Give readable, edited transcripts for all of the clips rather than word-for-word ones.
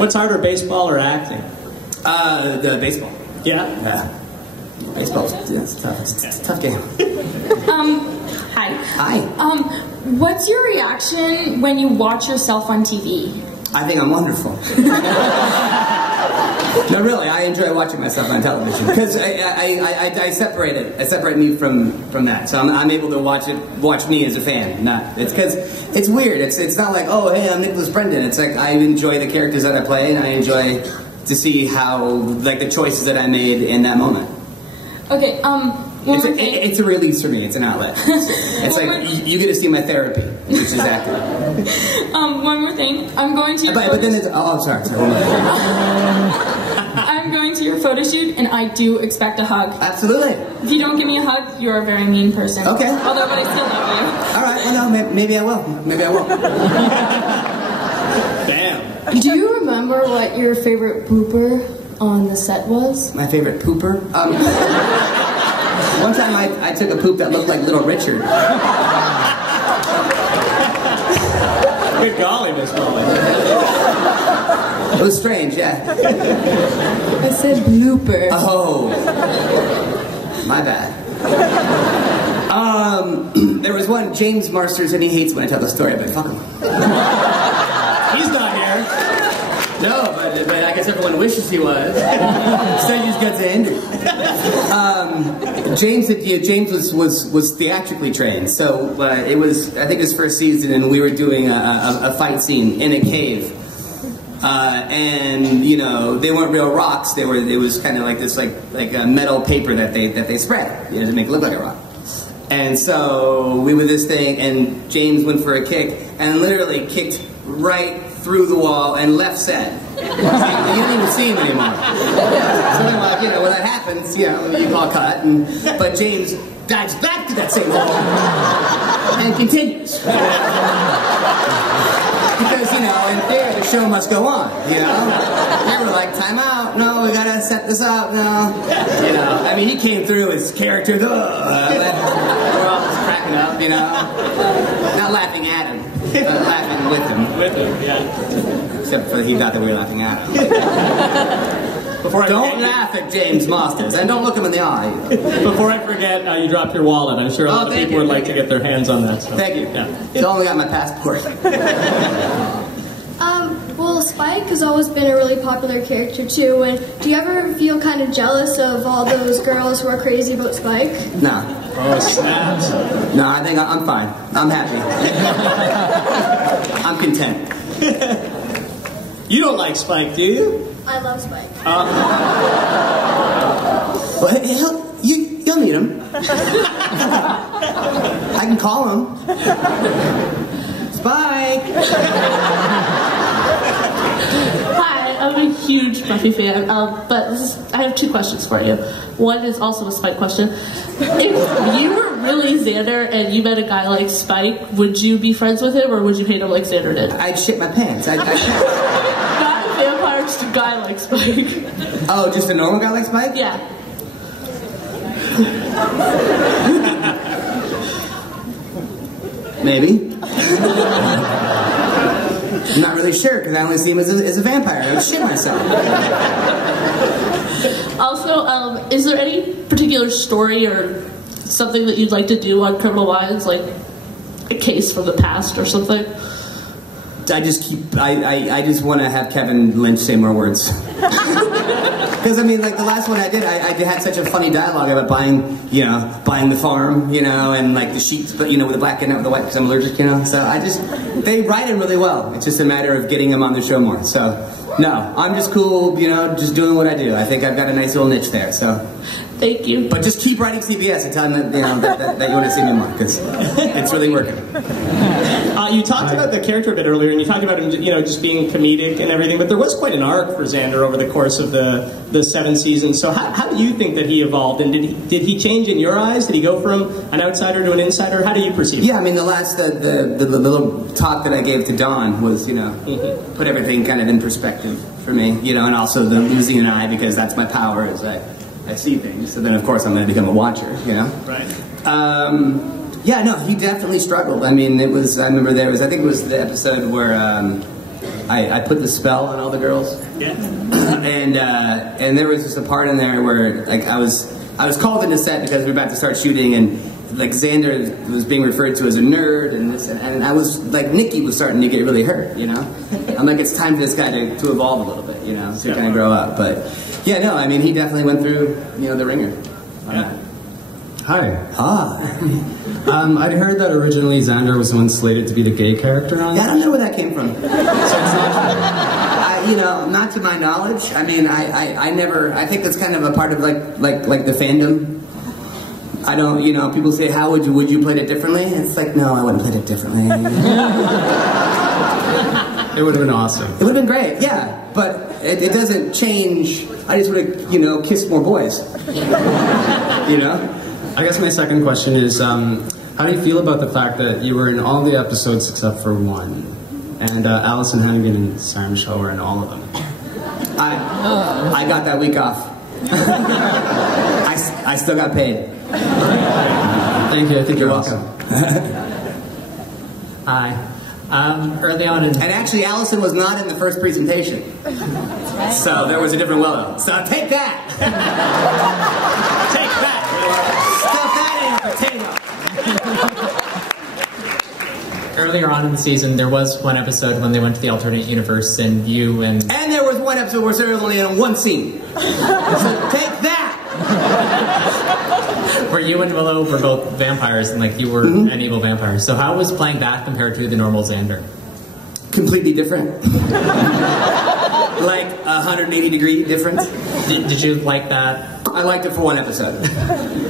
What's harder, baseball or acting? The baseball. Yeah? Yeah. Baseball's it's tough. It's a tough game. Hi. Hi. What's your reaction when you watch yourself on TV? I think I'm wonderful. No, really, I enjoy watching myself on television because I separate it. I separate me from that, so I'm able to watch me as a fan. It's because it's weird. It's not like, oh, hey, I'm Nicholas Brendon. It's like I enjoy the characters that I play, and I enjoy to see how like the choices that I made in that moment. Okay. It's a release for me. It's an outlet. It's like you get to see my therapy, which is acting. One more thing. I'm going to your but then it's I'm sorry. I'm going to your photo shoot, and I do expect a hug. Absolutely. If you don't give me a hug, you're a very mean person. Okay. Although, but I still love you. All right. Well, no, maybe I will. Maybe I will. Damn. Do you remember what your favorite blooper on the set was? My favorite pooper? One time I took a poop that looked like Little Richard. Good golly, Miss Molly. It was strange, yeah. I said blooper. Oh. My bad. There was one, James Marsters, and he hates when I tell the story, but fuck him. He's not here. No, but I guess everyone wishes he was. So you just got to end it. James was theatrically trained, so it was, I think, his first season, and we were doing a fight scene in a cave. And you know, they weren't real rocks. It was kind of like this like a metal paper that they spread, you know, to make it look like a rock. And so we were this thing, and James went for a kick and literally kicked right through the wall and left set. You don't even see him anymore. So then, like, you know, when that happens, you know, you call cut, but James dives back to that same wall and continues. Because, you know, in there, the show must go on, you know? They were like, time out, no, we gotta set this up, no. You know, I mean, he came through his character, we're all just cracking up, you know? Not laughing at him, but laughing with him. With him, yeah. Except for he thought that we were laughing at him. Don't laugh at James Masters, and don't look him in the eye. Before I forget, you dropped your wallet. I'm sure a lot of people would like to get their hands on that. So. Thank you. Yeah. It's only got my passport. Well, Spike has always been a really popular character too, and do you ever feel kind of jealous of all those girls who are crazy about Spike? No. Oh, snaps. No, I think I'm fine. I'm happy. I'm content. You don't like Spike, do you? I love Spike. Well, you'll meet him. I can call him. Spike! Hi, I'm a huge Buffy fan, but I have two questions for you. One is also a Spike question. If you were really Xander and you met a guy like Spike, would you be friends with him or would you hate him like Xander did? I'd shit my pants. Not a vampire, just a guy like Spike. Oh, just a normal guy like Spike? Yeah. Maybe. I'm not really sure because I only see him as a vampire. I would shit myself. Also, is there any particular story or something that you'd like to do on Criminal Minds, like a case from the past or something? I just want to have Kevin Lynch say more words. Because I mean, like the last one I did, I had such a funny dialogue about buying the farm, you know, and like the sheep, but you know, with the black and with the white because I'm allergic, you know. So they write it really well. It's just a matter of getting them on the show more. So no, I'm just cool, you know, just doing what I do. I think I've got a nice little niche there. So. Thank you. But just keep writing CBS and tell them that, you know, that you want to see me more, because it's really working. You talked about the character a bit earlier, and you talked about him, you know, just being comedic and everything, but there was quite an arc for Xander over the course of the 7 seasons. So how do you think that he evolved, and did he change in your eyes? Did he go from an outsider to an insider? How do you perceive it? Yeah, I mean, the little talk that I gave to Dawn was, you know, put everything kind of in perspective for me, you know, and also the losing an eye, because that's my power, is I see things. So then, of course, I'm going to become a watcher, you know? Right. Yeah, no, he definitely struggled. I mean, I remember I think it was the episode where I put the spell on all the girls. Yeah. And there was just a part in there where like I was called into set because we were about to start shooting, and like Xander was being referred to as a nerd, and this, and I was like, Nikki was starting to get really hurt, you know. I'm like, it's time for this guy to evolve a little bit, you know, to kind of grow up. But yeah, no, I mean, he definitely went through, you know, the ringer. Yeah. Hi. I'd heard that originally Xander was the one slated to be the gay character on. Yeah, I don't know where that came from. So it's not You know, not to my knowledge. I mean, I never. I think that's kind of a part of like the fandom. I don't. You know, people say, "How would you play it differently?" It's like, no, I wouldn't play it differently. It would have been awesome. It would have been great, yeah. But it doesn't change. I just would have, you know, kissed more boys. You know. I guess my second question is, how do you feel about the fact that you were in all the episodes except for one, and Allison Hannigan and Sarah Michelle were in all of them? I got that week off. I still got paid. Thank you. I think You're you're welcome. Hi. Early on in... And actually, Allison was not in the first presentation. So there was a different Willow. So take that! Take that, Willow! Stuff that in your potato! Earlier on in the season, there was one episode when they went to the alternate universe, and you and... And there was one episode where Sarah was only in one scene. So take that! where you and Willow were both vampires, and like you were an evil vampire. So how was playing that compared to the normal Xander? Completely different. Like 180-degree difference. Did you like that? I liked it for one episode.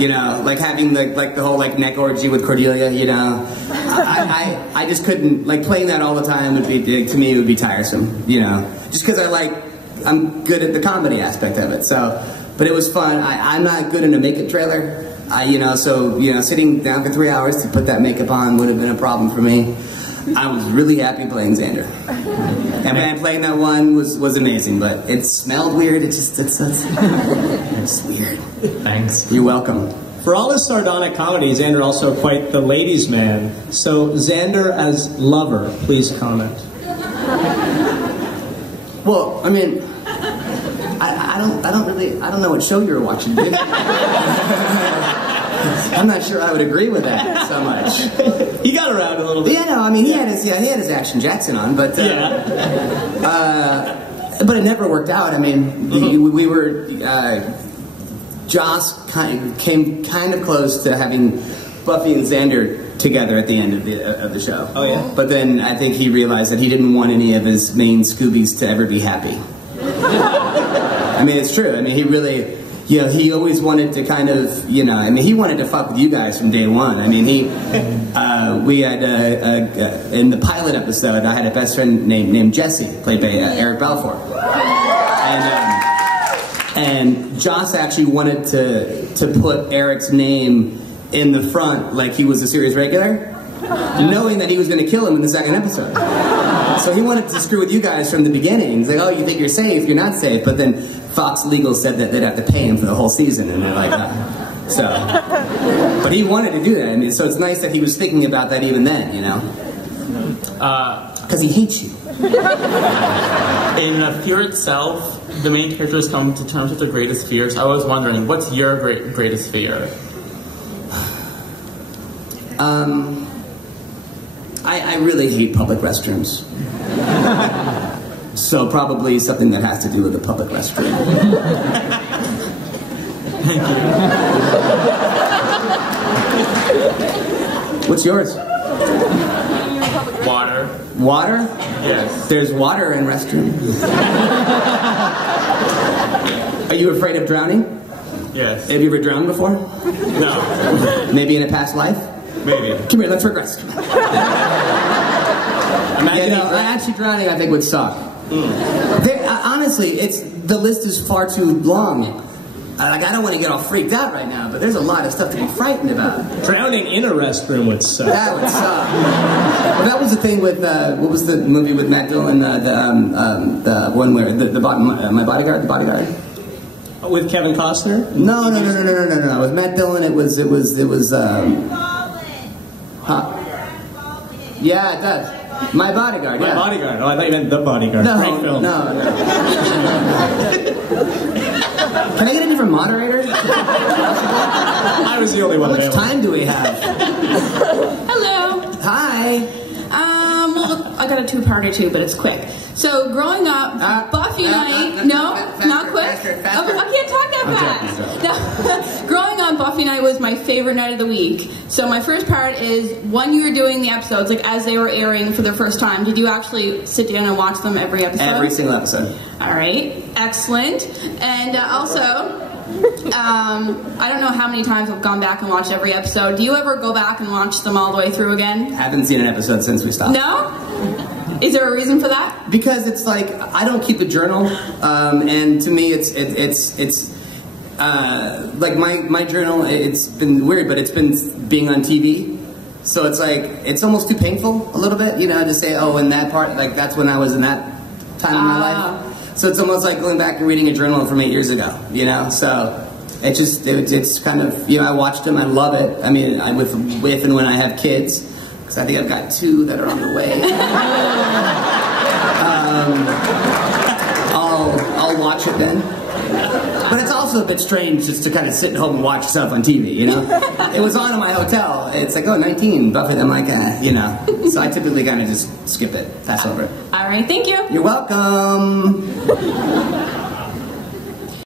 You know, like having the whole like neck orgy with Cordelia. You know, I just couldn't, like, playing that all the time would be, to me, it would be tiresome. You know, just because I'm good at the comedy aspect of it. So, but it was fun. I'm not good in a makeup trailer. So sitting down for 3 hours to put that makeup on would have been a problem for me. I was really happy playing Xander. And playing that one was amazing, but it smelled weird. It's weird. Thanks. You're welcome. For all his sardonic comedy, Xander also quite the ladies' man. So Xander as lover, please comment. Well, I mean, I don't know what show you were watching, dude. I'm not sure I would agree with that so much. He got around a little bit. Yeah, no, I mean, he had his Action Jackson on, but but it never worked out. I mean, we were Joss came kind of close to having Buffy and Xander together at the end of the show. Oh yeah. But then I think he realized that he didn't want any of his main Scoobies to ever be happy. I mean, it's true. I mean, he really. He always wanted to kind of, he wanted to fuck with you guys from day one. I mean, we had, in the pilot episode, I had a best friend named Jesse, played by Eric Balfour. And Joss actually wanted to put Eric's name in the front like he was a series regular, knowing that he was going to kill him in the second episode. So he wanted to screw with you guys from the beginning. He's like, oh, you think you're safe, you're not safe. But then Fox Legal said that they'd have to pay him for the whole season, and they're like, but he wanted to do that. I mean, so it's nice that he was thinking about that even then, because he hates you. In Fear itself, the main characters come to terms with their greatest fears. I was wondering, what's your greatest fear? I really hate public restrooms. So probably something that has to do with a public restroom. Thank you. What's yours? Water. Water? Yes. There's water in restrooms. Are you afraid of drowning? Yes. Have you ever drowned before? No. Maybe in a past life? Maybe. Come here, let's regress. Actually drowning, I think, would suck. Honestly, the list is far too long. I don't want to get all freaked out right now, but there's a lot of stuff to be frightened about. Drowning in a restroom would suck. That would suck. Well, that was the thing with what was the movie with Matt Dillon? The one where My Bodyguard, The Bodyguard. With Kevin Costner? No. With Matt Dillon, it was. Huh? Yeah, it does. My Bodyguard, My yeah. Bodyguard. Oh, I thought you meant The Bodyguard. No, Great film. no. Can I get a different moderator? I was the only one How much available. time do we have? Hello. Hi. Well, I got a two-parter too, but it's quick. So, growing up, Buffy and I... No? Not quick? Faster. Oh, I can't talk that fast. No. Growing up, Buffy Night was my favorite night of the week. So my first part is, when you were doing the episodes, like as they were airing for the first time, did you actually sit down and watch them every episode? Every single episode. All right. Excellent. And also... I don't know how many times I've gone back and watched every episode. Do you ever go back and watch them all the way through again? Haven't seen an episode since we stopped. No? Is there a reason for that? Because it's like, I don't keep a journal, and to me it's like my journal, it's been weird, but it's been being on TV. So it's like, it's almost too painful a little bit, you know, to say, oh, in that part, like that's when I was in that time in my life. So it's almost like going back and reading a journal from 8 years ago, you know? So it's kind of, you know, I watched them, I love it. I mean, with and when I have kids, because I think I've got 2 that are on the way. I'll watch it then. But it's also a bit strange just to kind of sit at home and watch stuff on TV, you know? It was on in my hotel. It's like, oh, 19, Buffett. I'm like, you know. So I typically kind of just skip it, pass over it. All right, thank you. You're welcome.